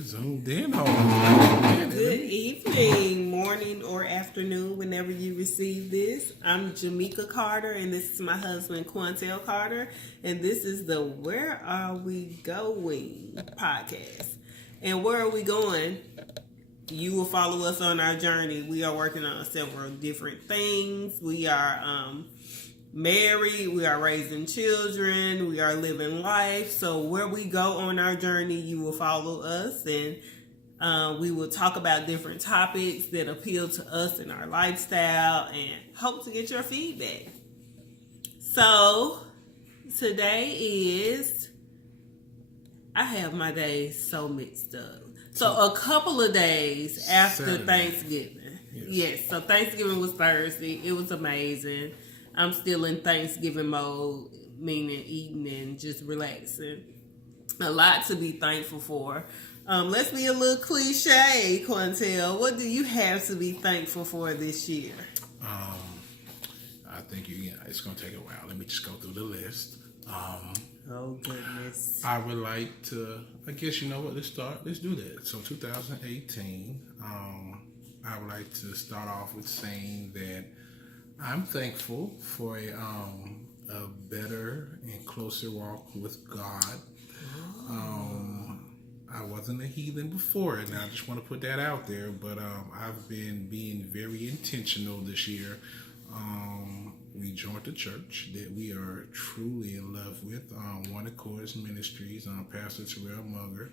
We're zoomed in on. Good evening, morning, or afternoon, whenever you receive this. I'm Jamaica Carter, and this is my husband, Quantel Carter, and this is the Where Are We Going podcast. And where are we going? You will follow us on our journey. We are working on several different things. We are married, we are raising children, we are living life. So where we go on our journey, you will follow us, and we will talk about different topics that appeal to us in our lifestyle and hope to get your feedback. So today I have my days so mixed up. So a couple of days after Saturday. Thanksgiving. Yes, so Thanksgiving was Thursday. It was amazing. I'm still in Thanksgiving mode, meaning eating and just relaxing. A lot to be thankful for. Let's be a little cliche, Quantel. What do you have to be thankful for this year? I think it's going to take a while. Let me just go through the list. Oh, goodness. I would like to, I guess, you know what, let's do that. So 2018, I would like to start off with saying that I'm thankful for a better and closer walk with God. I wasn't a heathen before, and I just want to put that out there, but I've been being very intentional this year. We joined a church that we are truly in love with, One Accord Ministries, Pastor Terrell Mugger.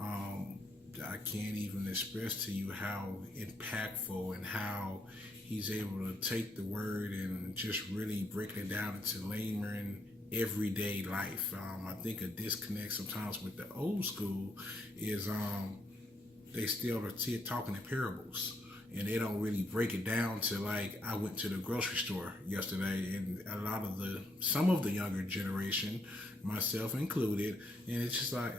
I can't even express to you how impactful and how he's able to take the word and just really break it down into layman everyday life. I think a disconnect sometimes with the old school is they still are talking in parables, and they don't really break it down to, like, I went to the grocery store yesterday, and some of the younger generation, myself included, and it's just like,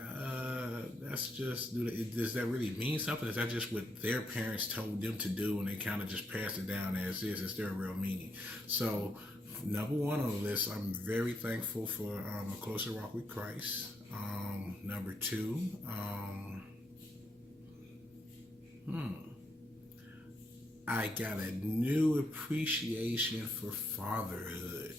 does that really mean something? Is that just what their parents told them to do, and they kind of just passed it down as is? Is there a real meaning? So, number one on the list, I'm very thankful for a closer walk with Christ. Number two, I got a new appreciation for fatherhood.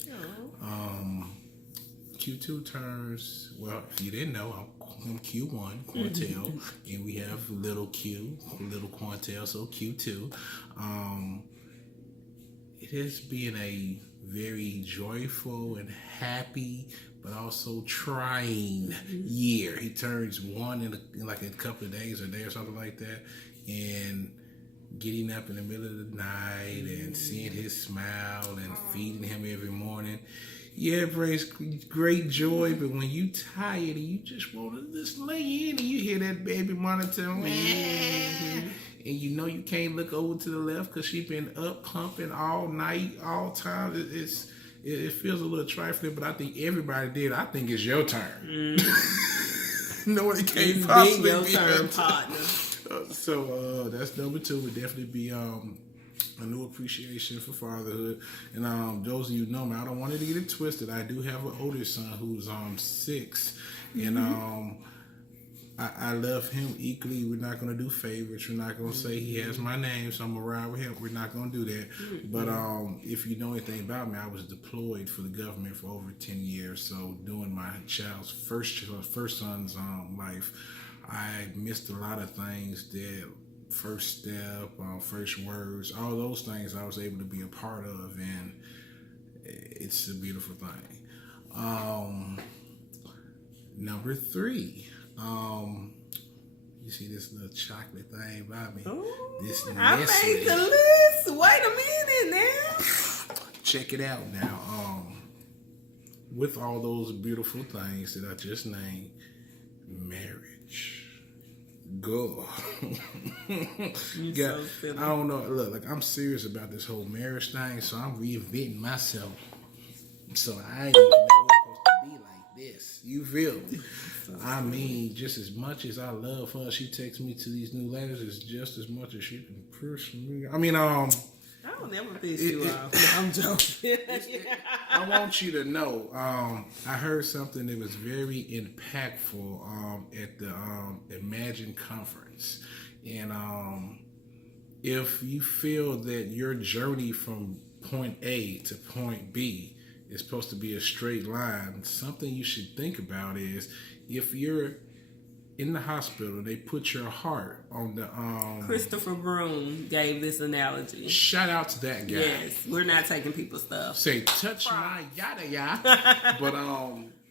Q2 turns, well, if you didn't know, I'm Q1, Quantel, and we have little Q, little Quantel, so Q2. It has been a very joyful and happy, but also trying year. He turns one in like a couple of days or a day or something like that, and getting up in the middle of the night and seeing his smile and feeding him every morning. Yeah, it brings great joy, but when you tired and you just want to just lay in and you hear that baby monitor, and you know you can't look over to the left because she's been up pumping all night, all time. It feels a little trifling, but I think everybody did. I think it's your turn. No, it can't possibly be your turn, partner. So that's number two. Would definitely be a new appreciation for fatherhood. And those of you know me, I don't want it to get it twisted. I do have an older son who's 6, and I love him equally. We're not going to do favorites. We're not going to say he has my name, so I'm going to ride with him. We're not going to do that. But if you know anything about me, I was deployed for the government for over 10 years. So during my child's first son's life, I missed a lot of things that first step, first words, all those things I was able to be a part of, and it's a beautiful thing. Number 3, you see this little chocolate thing by me? Ooh, this Nestle. I made the list. Wait a minute now. Check it out now. With all those beautiful things that I just named, marriage. Go. So silly. I don't know. Look, like, I'm serious about this whole marriage thing, so I'm reinventing myself. So I ain't even know what's supposed to be like this. You feel me? I mean, just as much as I love her, she texts me to these new letters, is just as much as she can push me. I mean, don't never piss you off. No, I'm joking. I want you to know, I heard something that was very impactful at the Imagine conference. And if you feel that your journey from point A to point B is supposed to be a straight line, something you should think about is if you're in the hospital, they put your heart on the Christopher Broom gave this analogy. Shout out to that guy. Yes, we're not taking people's stuff. Say touch my yada yada. But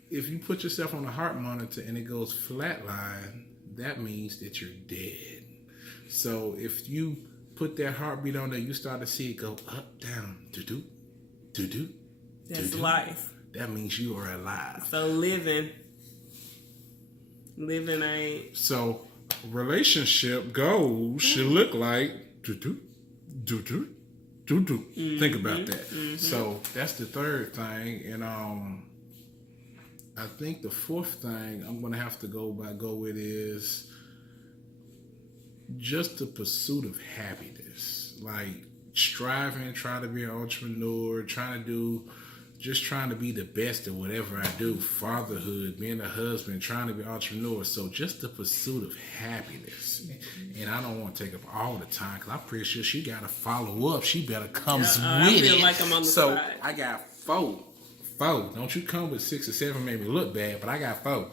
if you put yourself on a heart monitor and it goes flatline, that means that you're dead. So if you put that heartbeat on there, you start to see it go up, down, do-do, do-do. That's do-do. life. That means you are alive. So living ain't. So relationship goals should look like do-do, do-do, do-do. Mm-hmm. Think about that. Mm-hmm. So that's the third thing. And I think the fourth thing I'm gonna have to go with is just the pursuit of happiness. Like striving, trying to be an entrepreneur, trying to be the best at whatever I do. Fatherhood, being a husband, trying to be an entrepreneur. So just the pursuit of happiness. And I don't want to take up all the time because I'm pretty sure she got to follow up. She better come with I feel it. like I'm on the so side. I got 4. Don't you come with 6 or 7, make me look bad, but I got 4.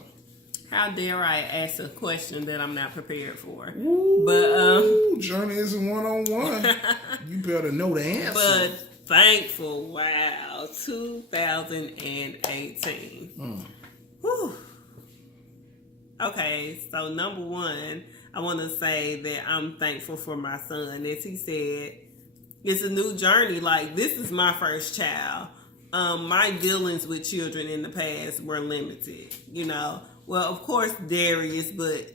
How dare I ask a question that I'm not prepared for? Ooh, But journey is a one-on-one. You better know the answer. But thankful, wow, 2018. Whew. Okay, so number one, I want to say that I'm thankful for my son. As he said, it's a new journey. Like, this is my first child. My dealings with children in the past were limited, you know. Well, of course, Darius, but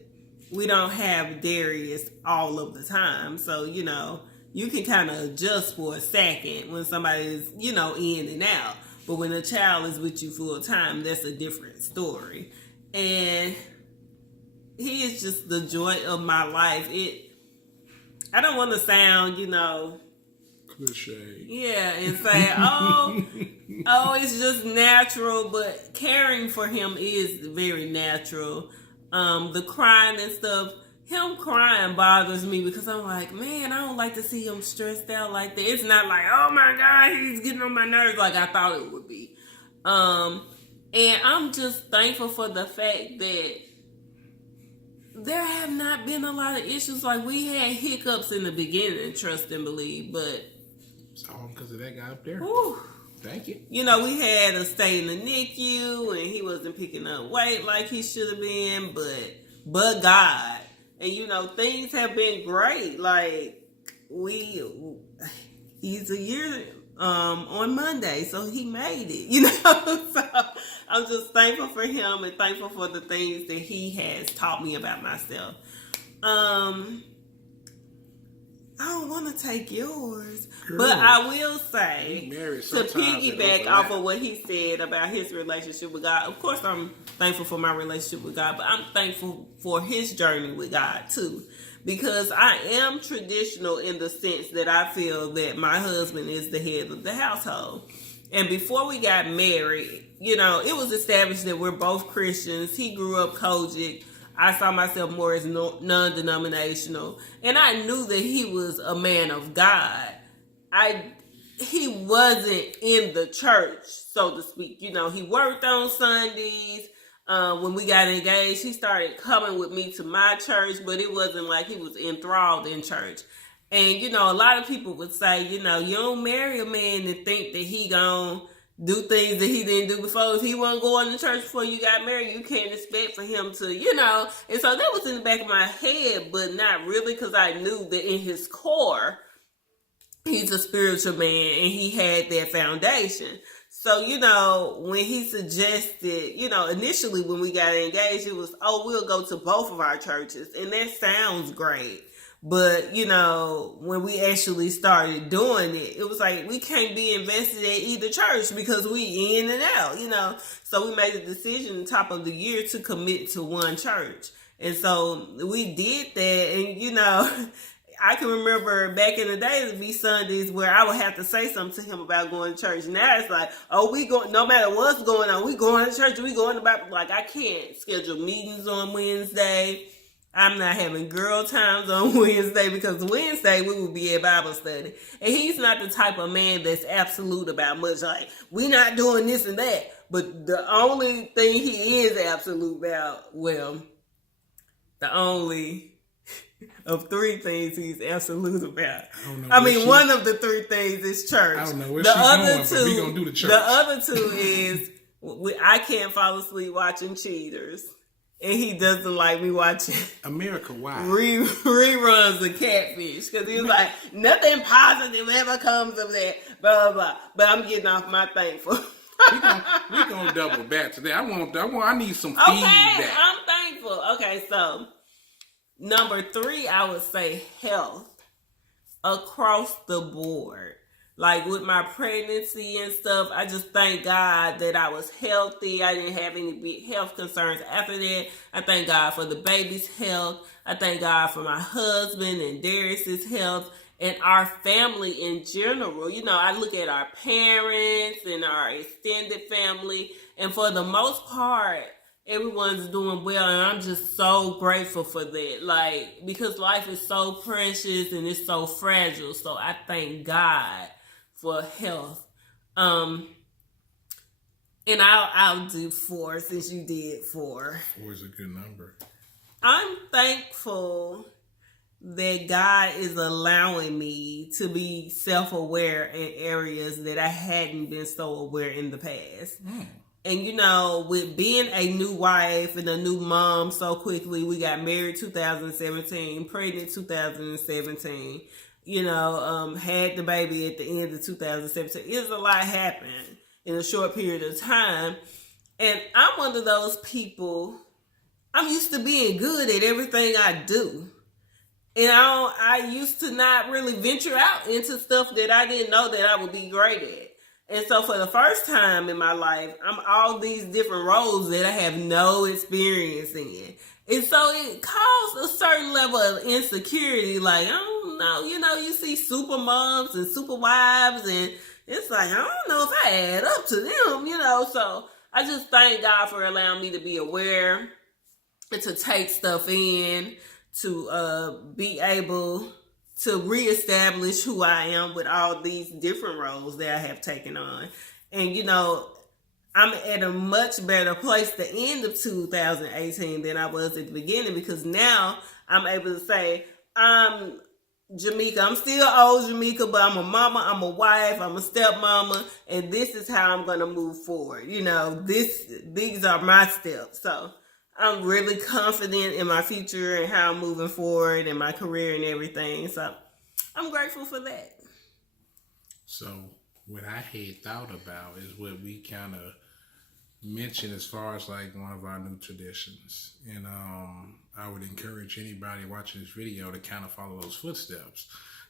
we don't have Darius all of the time. So, you know, you can kind of adjust for a second when somebody is, you know, in and out. But when a child is with you full time, that's a different story. And he is just the joy of my life. I don't want to sound, you know, cliche. Yeah, and say, it's just natural, but caring for him is very natural. The crying and stuff, him crying bothers me because I'm like, man, I don't like to see him stressed out like that. It's not like, oh my God, he's getting on my nerves like I thought it would be. And I'm just thankful for the fact that there have not been a lot of issues. Like, we had hiccups in the beginning, trust and believe, but it's all because of that guy up there. Whew. Thank you. You know, we had to stay in the NICU, and he wasn't picking up weight like he should have been, but God. And, you know, things have been great. Like, he's a year on Monday, so he made it, you know. So I'm just thankful for him and thankful for the things that he has taught me about myself. I don't want to take yours, Girl, but I will say, to piggyback off of what he said about his relationship with God, of course I'm thankful for my relationship with God, but I'm thankful for his journey with God too, because I am traditional in the sense that I feel that my husband is the head of the household. And before we got married, you know, it was established that we're both Christians. He grew up Kojic. I saw myself more as non-denominational. And I knew that he was a man of God. He wasn't in the church, so to speak. You know, he worked on Sundays. When we got engaged, he started coming with me to my church, but it wasn't like he was enthralled in church. And, you know, a lot of people would say, you know, you don't marry a man and think that he gonna do things that he didn't do before. If he wasn't going to church before you got married, you can't expect for him to, you know. And so that was in the back of my head, but not really, because I knew that in his core, he's a spiritual man and he had that foundation. So, you know, when he suggested, you know, initially when we got engaged, it was, we'll go to both of our churches. And that sounds great. But, you know, when we actually started doing it, it was like, we can't be invested at either church because we in and out, you know. So we made a decision top of the year to commit to one church. And so we did that. And, you know, I can remember back in the day, it'd be Sundays where I would have to say something to him about going to church. Now it's like, oh, we go, no matter what's going on, we going to church, we going to Bible. Like, I can't schedule meetings on Wednesday. I'm not having girl times on Wednesday because Wednesday we will be at Bible study. And he's not the type of man that's absolute about much. Like, we not doing this and that. But the only thing he is absolute about, well, the only of three things he's absolute about. I mean, one of the three things is church. I don't know where the she's other going, two, but we gonna do the church. The other two is I can't fall asleep watching Cheaters, and he doesn't like me watching America Wide reruns of Catfish because he's like, nothing positive ever comes of that. Blah blah blah. But I'm getting off my thankful. we gonna double back today. I need some feedback. Okay, I'm thankful. Okay, so number 3, I would say health across the board. Like with my pregnancy and stuff, I just thank God that I was healthy. I didn't have any big health concerns after that. I thank God for the baby's health. I thank God for my husband and Darius's health and our family in general. You know, I look at our parents and our extended family, and for the most part, everyone's doing well, and I'm just so grateful for that. Like, because life is so precious and it's so fragile, so I thank God for health. And I'll do 4 since you did 4. 4 is a good number. I'm thankful that God is allowing me to be self-aware in areas that I hadn't been so aware in the past. And, you know, with being a new wife and a new mom so quickly, we got married 2017, pregnant 2017, you know, had the baby at the end of 2017. It's a lot happened in a short period of time. And I'm one of those people, I'm used to being good at everything I do. And I used to not really venture out into stuff that I didn't know that I would be great at. And so for the first time in my life, I'm all these different roles that I have no experience in. And so it caused a certain level of insecurity. Like, I don't know, you know, you see super moms and super wives, and it's like, I don't know if I add up to them, you know. So I just thank God for allowing me to be aware and to take stuff in, to be able to reestablish who I am with all these different roles that I have taken on. And, you know, I'm at a much better place the end of 2018 than I was at the beginning, because now I'm able to say, I'm Jamaica. I'm still old Jamaica, but I'm a mama, I'm a wife, I'm a stepmama, and this is how I'm going to move forward. You know, these are my steps. So I'm really confident in my future and how I'm moving forward and my career and everything. So I'm grateful for that. So what I had thought about is what we kind of mentioned as far as like one of our new traditions. And I would encourage anybody watching this video to kind of follow those footsteps.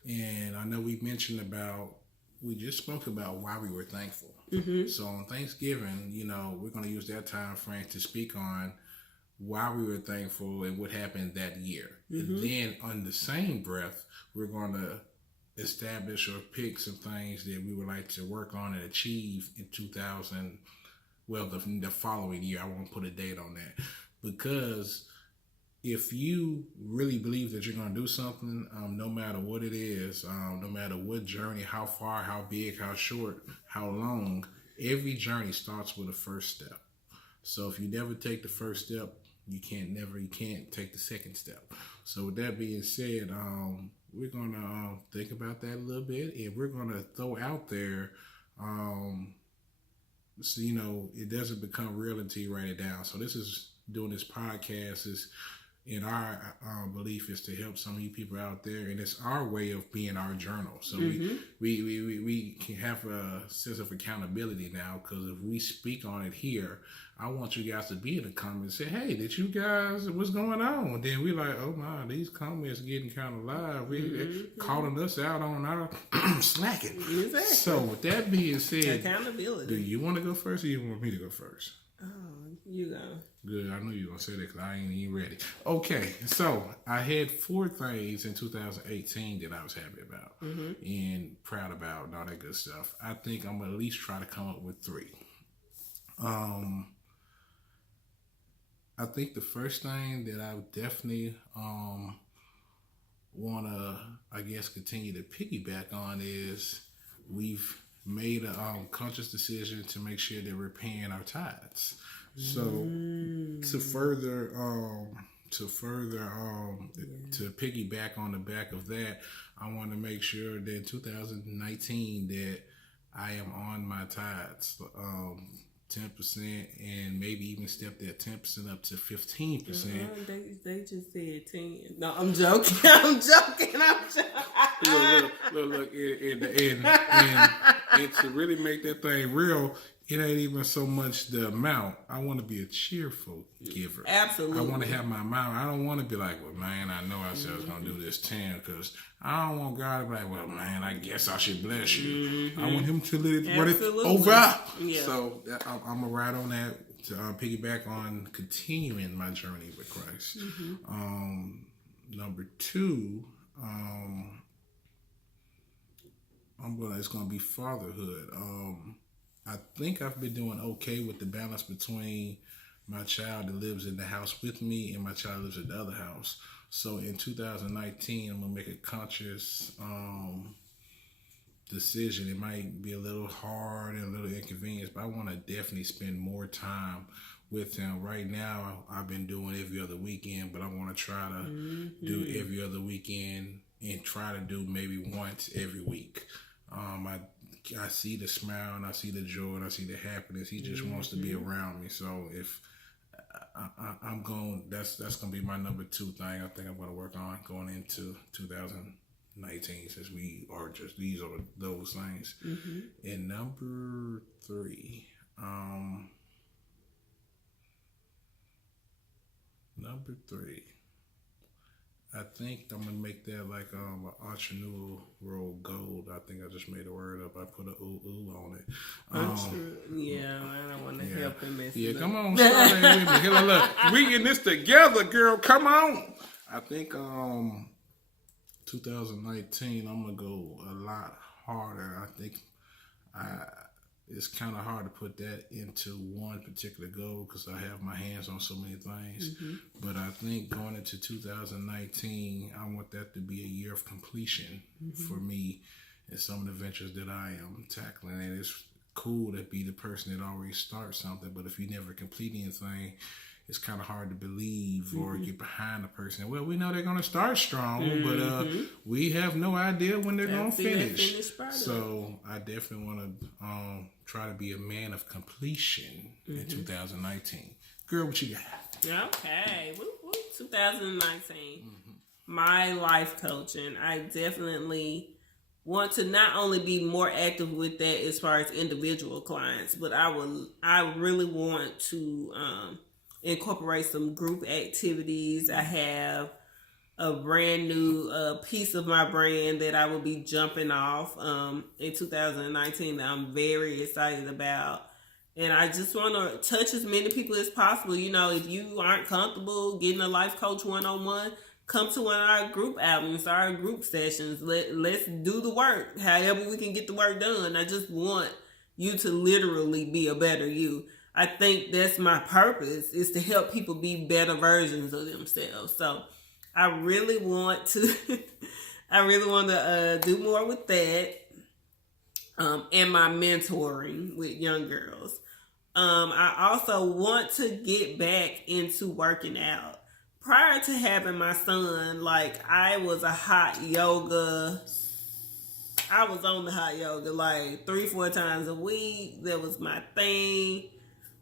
And I know we just spoke about why we were thankful. Mm-hmm. So on Thanksgiving, you know, we're going to use that time frame to speak on why we were thankful and what happened that year. Mm-hmm. And then on the same breath, we're going to establish or pick some things that we would like to work on and achieve in the following year. I won't put a date on that, because if you really believe that you're going to do something, no matter what it is, no matter what journey, how far, how big, how short, how long, every journey starts with a first step. So if you never take the first step, you can't take the second step. So with that being said, we're going to think about that a little bit, and we're going to throw out there, so, you know, it doesn't become real until you write it down. So doing this podcast is, in our belief, is to help some of you people out there, and it's our way of being our journal. So mm-hmm. we can have a sense of accountability now, because if we speak on it here, I want you guys to be in the comments and say, hey, did you guys, what's going on? And then we like, oh my, these comments getting kind of live. Mm-hmm. Calling us out on our slacking. Exactly. So with that being said, accountability. Do you want to go first, or you want me to go first? You go. Good. I knew you were going to say that because I ain't even ready. Okay. So I had 4 things in 2018 that I was happy about and proud about and all that good stuff. I think I'm going to at least try to come up with 3. I think the first thing that I would definitely want to, I guess, continue to piggyback on is we've made a conscious decision to make sure that we're paying our tithes. So to piggyback on the back of that, I want to make sure that in 2019 that I am on my tithes, 10%, and maybe even step that 10% up to 15%. They just said 10. No, I'm joking. I'm joking. Look, and to really make that thing real, it ain't even so much the amount. I want to be a cheerful giver. Absolutely. I want to have my mind. I don't want to be like, well, man, I know I said I was going to do this 10 because I don't want God to be like, well, man, I guess I should bless you. I want him to let it over. Yeah. So I'm going to ride on that to piggyback on continuing my journey with Christ. Number 2, it's going to be fatherhood. I think I've been doing okay with the balance between my child that lives in the house with me and my child lives in the other house. So in 2019, I'm going to make a conscious decision. It might be a little hard and a little inconvenient, but I want to definitely spend more time with him. Right now, I've been doing every other weekend, but I want to try to do every other weekend and try to do maybe once every week. I see the smile and I see the joy and I see the happiness. He just wants to be around me. So if I'm going, that's going to be my number 2 thing. I think I'm going to work on going into 2019 since we are just, these are those things. And number 3, I think I'm gonna make that like an entrepreneurial goal. I think I just made a word up. I put a ooh on it. Yeah, I don't want to help him. Come on, start with me. Here, look, we in this together, girl. Come on. I think 2019 I'm gonna go a lot harder. I think it's kind of hard to put that into one particular goal because I have my hands on so many things. But I think going into 2019, I want that to be a year of completion for me and some of the ventures that I am tackling. And it's cool to be the person that always starts something, but if you never complete anything, it's kind of hard to believe or get behind a person. Well, we know they're going to start strong, but we have no idea when they're going to finish. So I definitely want to try to be a man of completion in 2019. Girl, what you got? Okay. 2019. My life coaching. I definitely want to not only be more active with that as far as individual clients, but I really want to incorporate some group activities. I have a brand new piece of my brand that I will be jumping off in 2019 that I'm very excited about. And I just want to touch as many people as possible. You know, if you aren't comfortable getting a life coach one-on-one, come to one of our group outings, our group sessions. Let's do the work. However we can get the work done. I just want you to literally be a better you. I think that's my purpose, is to help people be better versions of themselves. So I really want to do more with that. And my mentoring with young girls. I also want to get back into working out. Prior to having my son, I was on the hot yoga like 3-4 times a week. That was my thing.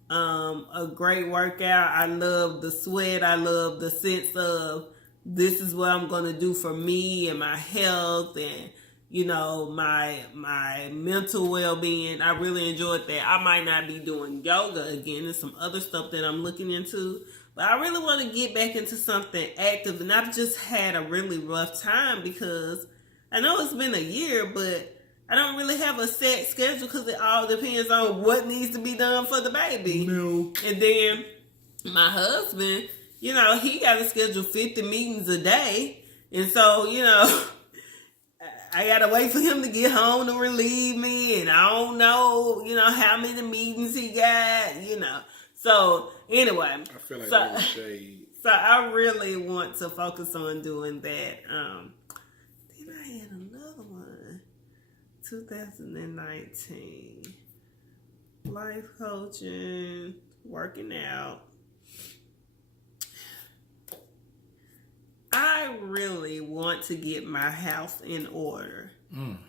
A great workout. I love the sweat. I love the sense of this is what I'm going to do for me and my health and, my mental well-being. I really enjoyed that. I might not be doing yoga again. There's some other stuff that I'm looking into, but I really want to get back into something active. And I've just had a really rough time because I know it's been a year, but I don't really have a set schedule because it all depends on what needs to be done for the baby. No. And then my husband, you know, he got to schedule 50 meetings a day. And so, you know, I got to wait for him to get home to relieve me. And I don't know, you know, how many meetings he got, you know. So, anyway. I feel like that was shade. So, I really want to focus on doing that. Then I had another one. 2019. Life coaching, working out. I really want to get my house in order.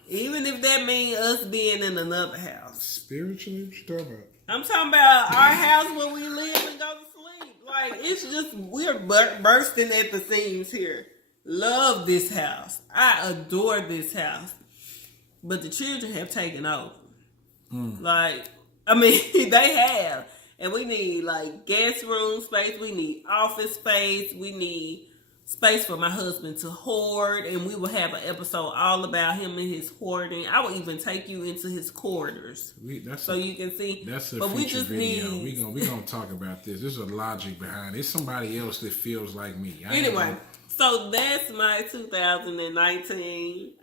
Even if that means us being in another house. Spiritually, what you talking about? I'm talking about our house where we live and go to sleep. Like, it's just, we're bursting at the seams here. Love this house. I adore this house. But the children have taken over. Like, I mean, they have. And we need, like, guest room space. We need office space. We need space for my husband to hoard. And we will have an episode all about him and his hoarding. I will even take you into his quarters. So you can see. That's a but future we just video. need. We're gonna talk about this. There's a logic behind it. It's somebody else that feels like me. Anyway, so that's my 2019.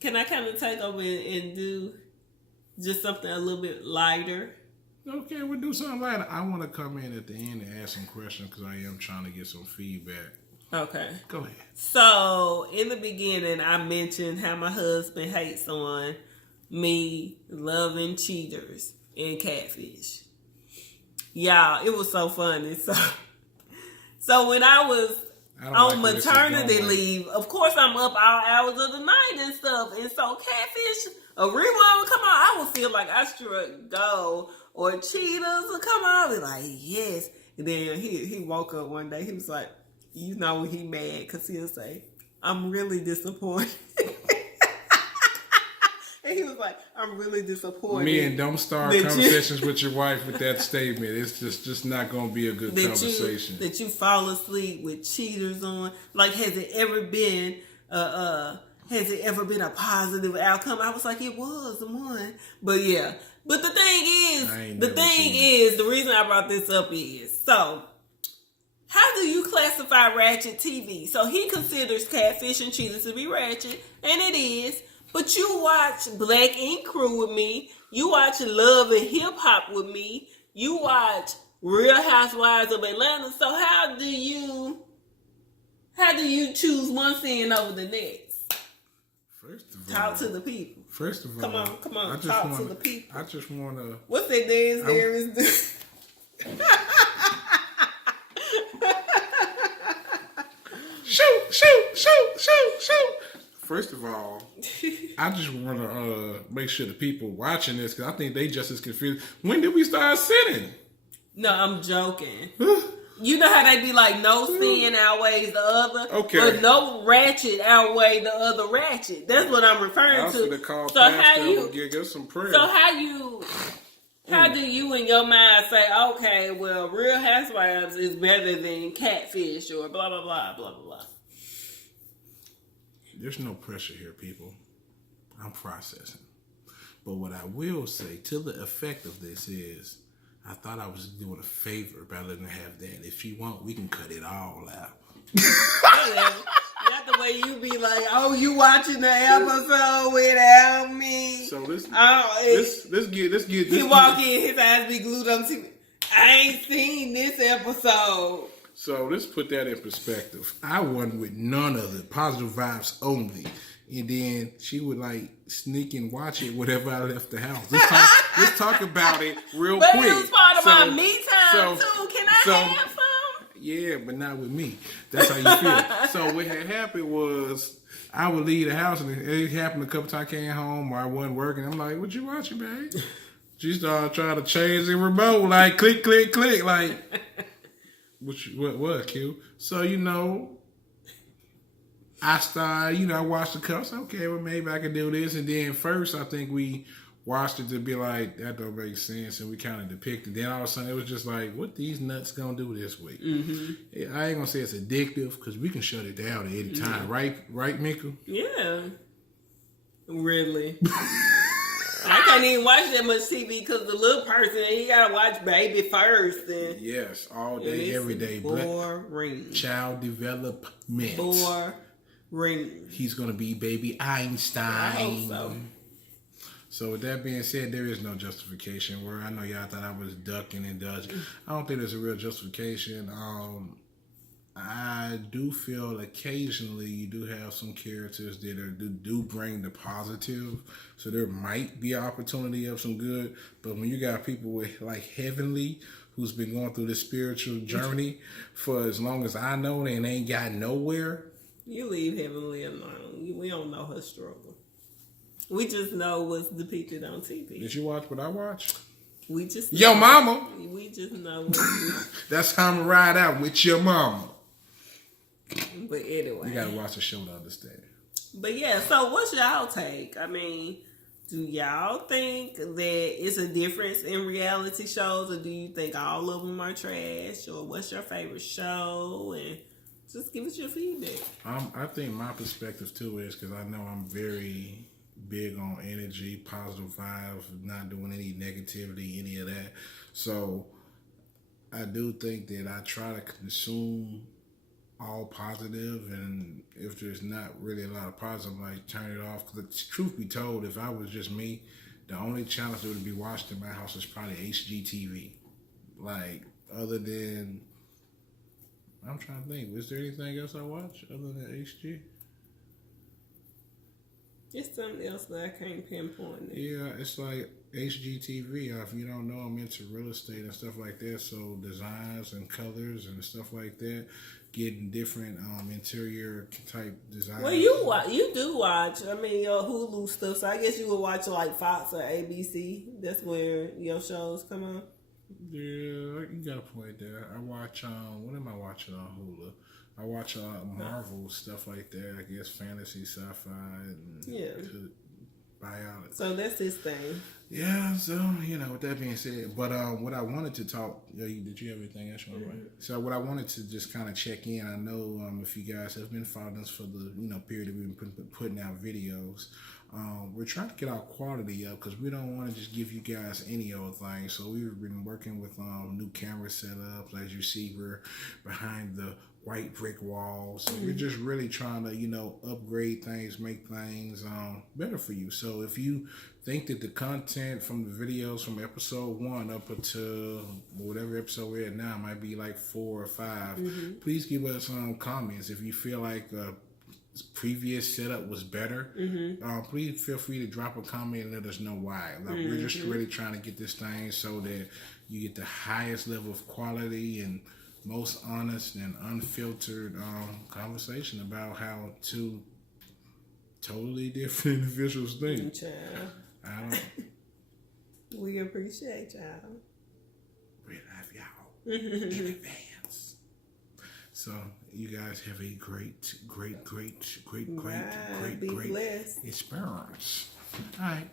Can I kind of take over and do just something a little bit lighter? Okay, we'll do something lighter. I want to come in at the end and ask some questions because I am trying to get some feedback. Okay. Go ahead. So, in the beginning, I mentioned how my husband hates on me loving cheaters and catfish. Y'all, it was so funny. So when I was on maternity leave, of course I'm up all hours of the night and stuff. And so catfish, a rerun would come on. I would feel like I should go. Or cheetahs would come on. I'd be like, yes. And then he woke up one day. He was like, you know when he mad because he'll say, I'm really disappointed. And he was like, I'm really disappointed. Men, don't start conversations with your wife with that statement. It's just not going to be a good conversation. That you fall asleep with cheaters on. Like, has it ever been a positive outcome? I was like, it was one. But yeah. But the thing is, the reason I brought this up is, so, how do you classify ratchet TV? So he considers Catfish and Cheetahs to be ratchet, and it is. But you watch Black Ink Crew with me. You watch Love and Hip Hop with me. You watch Real Housewives of Atlanta. So how do you choose one sin over the next? First of all, talk to the people. First of all, come on, talk to the people. I just want to. What's that dance there is doing? Shoot. First of all, I just want to make sure the people watching this, because I think they just as confused. When did we start sinning? No, I'm joking. You know how they be like, no sin outweighs the other? Okay. Or no ratchet outweigh the other ratchet. That's what I'm referring to. So how you give us some prayer. So how do you in your mind say, okay, well, Real Housewives is better than Catfish or blah, blah, blah, blah, blah, blah. There's no pressure here, people. I'm processing. But what I will say to the effect of this is, I thought I was doing a favor by letting her have that. If you want, we can cut it all out. Not the way you be like, oh, you watching the episode without me. So let's get. He walk in, his eyes be glued up to me. I ain't seen this episode. So let's put that in perspective. I wasn't with none of it. Positive vibes only. And then she would like sneak and watch it whenever I left the house. Let's talk about it real quick. But it was part of my me time too. Can I have some? Yeah, but not with me. That's how you feel. So what had happened was I would leave the house and it happened a couple times I came home or I wasn't working. I'm like, what you watching, babe? She started trying to change the remote, like click, click, click, like what, Q? So, I started, I watched the cups. Okay, well, maybe I can do this. And then first, I think we watched it to be like, that don't make sense. And we kind of depicted. Then all of a sudden, it was just like, what these nuts going to do this week? Mm-hmm. I ain't going to say it's addictive because we can shut it down at any time. Right, Miku? Yeah. Really? I can't even watch that much TV because the little person, he gotta watch Baby first. And Yes, all day, it's every day. boring. Child development. Boring. He's gonna be Baby Einstein. I hope so. So with that being said, there is no justification. Where I know y'all thought I was ducking and dodging. I don't think there's a real justification. I do feel occasionally you do have some characters that do bring the positive. So there might be an opportunity of some good. But when you got people with like Heavenly, who's been going through this spiritual journey for as long as I know, and ain't got nowhere. You leave Heavenly alone. We don't know her struggle. We just know what's depicted on TV. Did you watch what I watched? We just Yo, know, mama. We just know what's That's how I'm gonna ride out with your mama. But anyway. You gotta watch the show to understand. But yeah, so what's y'all take? I mean, do y'all think that it's a difference in reality shows, or do you think all of them are trash? Or what's your favorite show? And just give us your feedback. I think my perspective too is because I know I'm very big on energy, positive vibes, not doing any negativity, any of that. So I do think that I try to consume all positive, and if there's not really a lot of positive, like turn it off. Because truth be told, if I was just me, the only channels that would be watched in my house is probably HGTV. Like, other than, I'm trying to think, was there anything else I watch other than HG? It's something else that I can't pinpoint. Yeah, it's like HGTV. If you don't know, I'm into real estate and stuff like that. So designs and colors and stuff like that, getting different interior type designs. Well, you do watch. I mean, your Hulu stuff. So I guess you would watch like Fox or ABC. That's where your shows come on. Yeah, you got a point there. I watch. What am I watching on Hulu? I watch Marvel stuff like that. I guess fantasy, sci-fi, and to buy out. So that's his thing. Yeah. So with that being said, but what I wanted to talk. Did you have anything else you want to write? So what I wanted to just kind of check in. I know if you guys have been following us for the period that we've been putting out videos. We're trying to get our quality up because we don't want to just give you guys any old thing. So we've been working with new camera setups. As you see, we're behind the white brick walls. So we're just really trying to, upgrade things, make things better for you. So if you think that the content from the videos from episode 1 up until whatever episode we're at now might be like 4 or 5, please give us comments. If you feel like previous setup was better, please feel free to drop a comment and let us know why. We're just really trying to get this thing so that you get the highest level of quality and most honest and unfiltered conversation about how two totally different individuals think. We appreciate y'all. We love y'all in advance. So you guys have a great Be blessed. experience. All right.